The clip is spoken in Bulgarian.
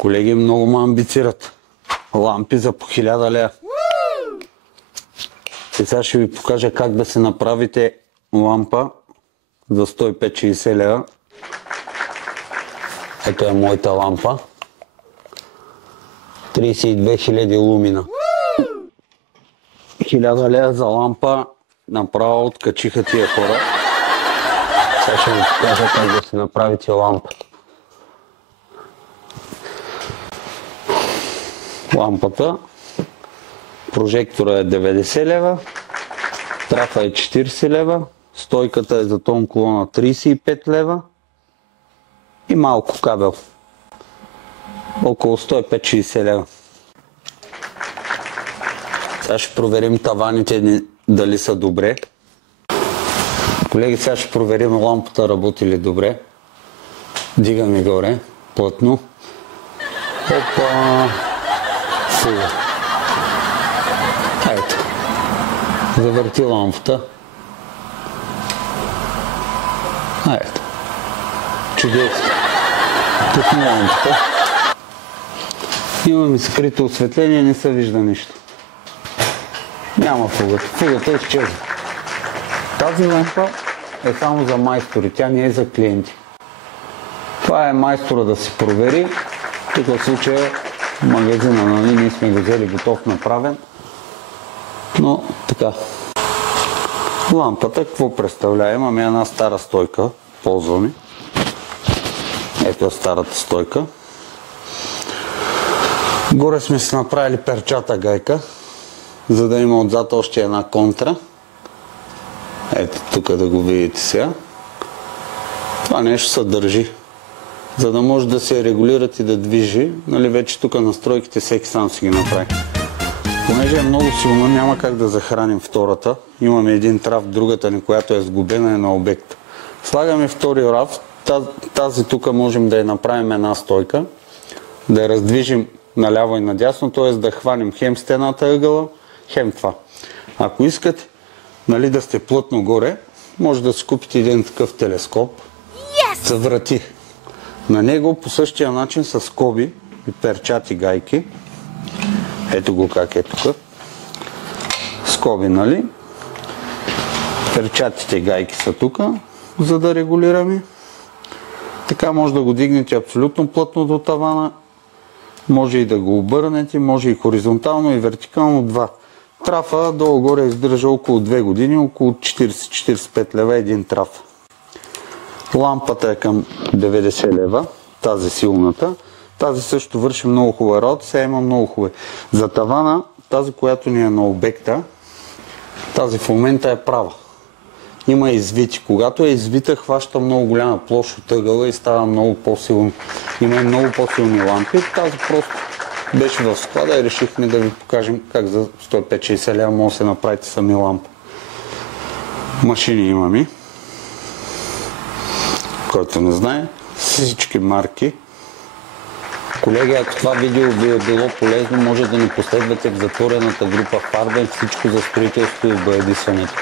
Колеги, много ме амбицират. Лампи за по 1000 лева. И сега ще ви покажа как да се направите лампа за 105-60 лева. Ето е моята лампа. 32 000 лумина. 1000 лева за лампа. Направо откачиха тия хора. Сега ще ви покажа как да се направите лампа. Лампата, прожектора е 90 лева, трафа е 40 лева, стойката е за тон колона 35 лева и малко кабел. Около 105-60 лева. Сега ще проверим таваните дали са добре. Колеги, сега ще проверим лампата работи ли добре. Дигаме горе, плътно. Опа! Сега. Ето. Завърти лампата. Ето. Чудесно. Пусна лампата. Имаме скрито осветление, не се вижда нищо. Няма фугата. Фугата изчезва. Тази лампа е само за майстори, тя не е за клиенти. Това е майстора да си провери. Тук в случая магазина, нали, ние сме го взели готов направен. Но така. Лампата какво представлява? Имаме една стара стойка, ползваме. Ето е старата стойка. Горе сме си направили перчата гайка, за да има отзад още една контра. Ето тук да го видите сега. Това нещо се държи, за да може да се регулират и да движи. Нали, вече тук настройките всеки сам си ги направи. Понеже е много силно, няма как да захраним втората. Имаме един трав, другата ни, която е сгубена, е на обект. Слагаме втори рафт. Тази тук можем да я направим една стойка, да я раздвижим наляво и надясно, т.е. да хванем хем стената ъгъла, хем това. Ако искате, нали, да сте плътно горе, може да си купите един такъв телескоп с врати. На него по същия начин с скоби и перчати гайки. Ето го как е тук. Скоби, нали? Перчатите гайки са тук, за да регулираме. Така може да го дигнете абсолютно плътно до тавана. Може и да го обърнете, може и хоризонтално и вертикално два. Трафа долу-горе издържа около 2 години, около 40-45 лева един траф. Лампата е към 90 лева, тази силната. Тази също върши много хубава работа, сега има много хубави. За тавана, тази, която ни е на обекта, тази в момента е права. Има извити. Когато е извита, хваща много голяма площ от ъгъла и става много по-силно. Има и много по-силни лампи. Тази просто беше в склада и решихме да ви покажем как за 105-60 лева може да се направите сами лампа. Машини имаме. Който не знае, всички марки. Колеги, ако това видео ви е било полезно, може да ни последвате в затворената група Farben, всичко за строителство и боядисването.